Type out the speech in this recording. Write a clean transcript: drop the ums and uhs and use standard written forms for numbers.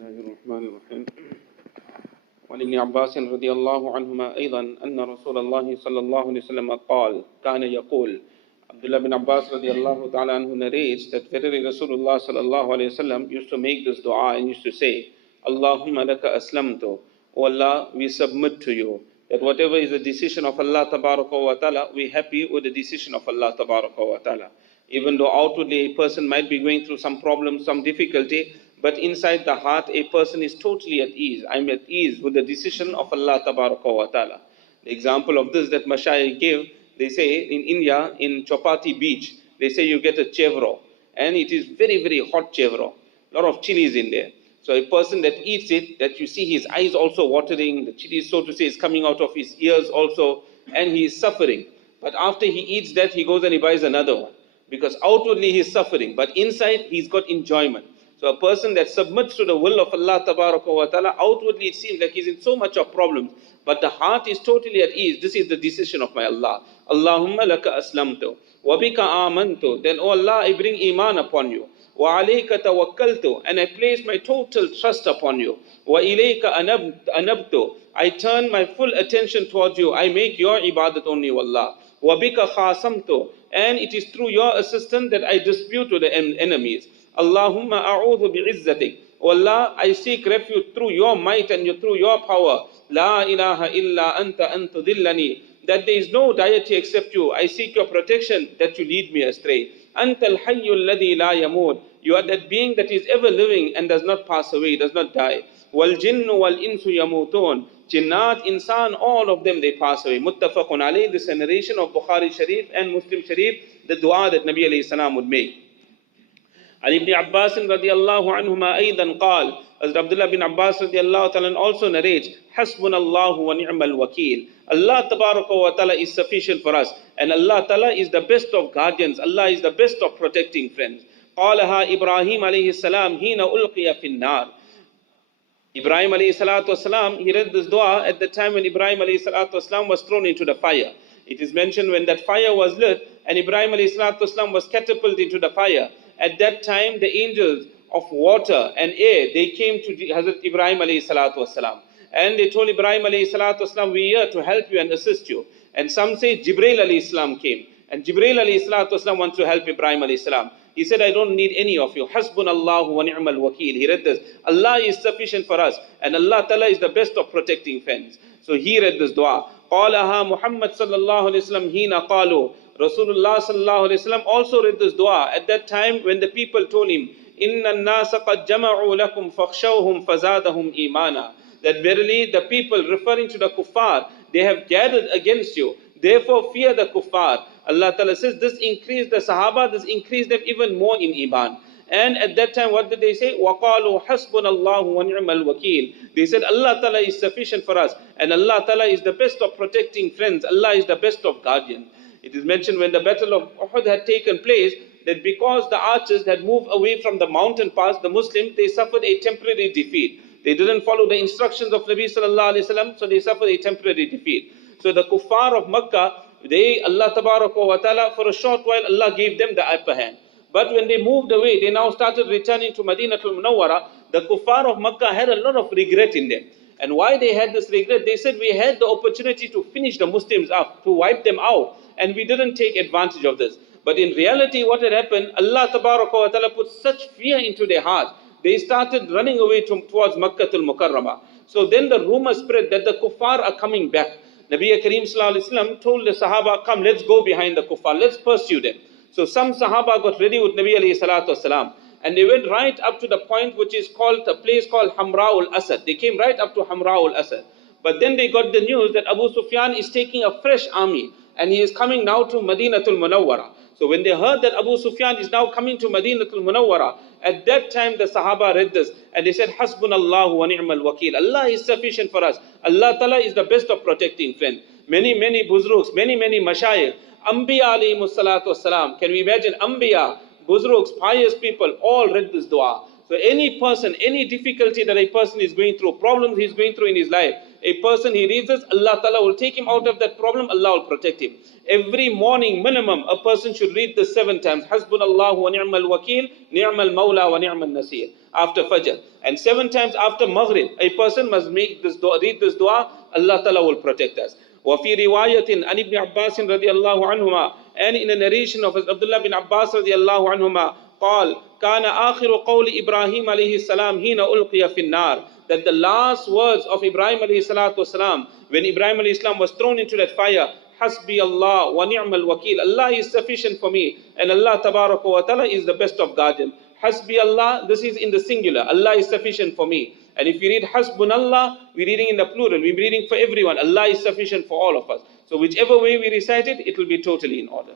الله الرحمن الرحيم. وعن ابن عباس رضي الله عنهما أيضا أن رسول الله صلى الله عليه وسلم قال كان يقول. Abdullah bin Abbas radiallahu ta'ala anhu narrates that verily Rasulullah sallallahu alayhi wasallam used to make this dua and used to say, Allahumma laka aslamtu, O Allah, we submit to you. That whatever is the decision of Allah tabaraka wa ta'ala, we're happy with the decision of Allah tabaraka wa ta'ala. Even though outwardly a person might be going through some problem, some difficulty, but inside the heart a person is totally at ease. I'm at ease with the decision of Allah tabaraka wa ta'ala. The example of this that Mashayikh gave, they say in India, in Chopati beach, they say you get a chevro, and it is very, very hot chevro. A lot of chilies in there. So a person that eats it, that you see his eyes also watering, the chili, so to say, is coming out of his ears also, and he is suffering. But after he eats that, he goes and he buys another one. Because outwardly he is suffering, but inside he's got enjoyment. So a person that submits to the will of Allah tabaraka wa ta'ala, outwardly it seems like he's in so much of problems, but the heart is totally at ease. This is the decision of my Allah. Allahumma laka aslamtu, wa bika amantu. Then, oh Allah, I bring iman upon you. Wa alayka tawakkaltu, and I place my total trust upon you. Wa ilayka anabtu, I turn my full attention towards you. I make your ibadat only, wallah. Wa bika khasamtu, and it is through your assistance that I dispute with the enemies. Allahumma a'udhu bi'izzatik. O Allah, I seek refuge through your might and through your power. La ilaha illa anta antudillani. That there is no deity except you. I seek your protection that you lead me astray. Anta al-hayyu alladhi la yamud. You are that being that is ever living and does not pass away, does not die. Wal jinnu wal insu yamutun. Jinnat, insan, all of them they pass away. Muttafaqun alayh. This is a narration of Bukhari Sharif and Muslim Sharif, the dua that Nabi alayhi salam would make. And Ibn Abbas radiallahu anhuma aydan qal, as Abdullah bin Abbas radiallahu ta'ala also narrates, Hasbunallahu wa ni'mal wakeel. Allah tabaraka wa ta'ala is sufficient for us, and Allah ta'ala is the best of guardians. Allah is the best of protecting friends. Qalaha Ibrahim alayhi salam hina ulqiya fin nar. Ibrahim alayhi salatu wasalam, he read this dua at the time when Ibrahim alayhi salatu wasalam was thrown into the fire. It is mentioned when that fire was lit and Ibrahim alayhi salatu wasalam was catapulted into the fire. At that time, the angels of water and air, they came to Hazrat Ibrahim alayhi salatu wasalam. And they told Ibrahim alayhi salatu wasalam, we are here to help you and assist you. And some say Jibreel alayhi salam came. And Jibreel alayhi salatu wasalam wants to help Ibrahim alayhi salam. He said, I don't need any of you. Hasbunallahu wa ni'mal wakeel. He read this. Allah is sufficient for us. And Allah ta'ala is the best of protecting friends. So he read this dua. Qalaha Muhammad sallallahu alayhi wa sallam hina qalu. Rasulullah sallallahu alayhi wa sallam also read this dua at that time when the people told him, Inna an-nasa qad jama'u lakum fakhshawhum fazadahum imana. That verily the people, referring to the kuffar, they have gathered against you. Therefore fear the kuffar. Allah Ta'ala says this increased the Sahaba, this increased them even more in iman. And at that time what did they say? وَقَالُوا حَسْبُنَ اللَّهُ وَنِعْمَ الْوَكِيلِ. They said Allah Ta'ala is sufficient for us. And Allah Ta'ala is the best of protecting friends. Allah is the best of guardians. It is mentioned when the battle of Uhud had taken place, that because the archers had moved away from the mountain pass, the Muslims, they suffered a temporary defeat. They didn't follow the instructions of Nabi sallallahu alayhi wasallam, so they suffered a temporary defeat. So the kuffar of Makkah, they, Allah tabaraka wa ta'ala, for a short while, Allah gave them the upper hand. But when they moved away, they now started returning to Madinatul Munawwara. The kuffar of Makkah had a lot of regret in them. And why they had this regret? They said, we had the opportunity to finish the Muslims up, to wipe them out, and we didn't take advantage of this. But in reality, what had happened, Allah tabaraka wa ta'ala put such fear into their hearts. They started running away towards Makkatul Mukarramah. So then the rumor spread that the kuffar are coming back. Nabi Kareem sallallahu alayhi wa sallam told the Sahaba, come, let's go behind the kuffar, let's pursue them. So some Sahaba got ready with Nabi alayhi salatu wasalam, and they went right up to the point which is called, a place called Hamra'ul Asad. They came right up to Hamra'ul Asad. But then they got the news that Abu Sufyan is taking a fresh army, and he is coming now to Madinatul Munawwara. So when they heard that Abu Sufyan is now coming to Madinatul Munawwara, at that time the Sahaba read this, and they said, Hasbunallahu wa ni'mal wakeel. Allah is sufficient for us. Allah Ta'ala is the best of protecting friends. Many buzruks, many mashayikh, Anbiya alayhimu salatu wassalam. Can we imagine Anbiya, buzruks, pious people, all read this dua. So any person, any difficulty that a person is going through, problems he is going through in his life, a person, he reads this, Allah Ta'ala will take him out of that problem, Allah will protect him. every morning minimum a person should read this 7 times. Hasbunallahu wa ni'mal wakeel, ni'mal mawla wa ni'mal nasir. After Fajr. And 7 times after Maghrib, a person must make this dua, read this dua, Allah Ta'ala will protect us. وفي رواية عن ابن عباس رضي الله عنهما, and in a narration of Abdullah bin Abbas رضي الله عنهما, قال كان آخر قول إبراهيم عليه السلام حين ألقي في النار, that the last words of Ibrahim عليه الصلاة والسلام, when Ibrahim عليه السلام was thrown into that fire, Hasbi Allah wa ni'mal wakil, Allah is sufficient for me, and Allah tabaraka wa ta'ala is the best of guardian. Hasbi Allah, this is in the singular, Allah is sufficient for me. And if you read Hasbunallah, we're reading in the plural, we're reading for everyone, Allah is sufficient for all of us. So whichever way we recite it, it will be totally in order.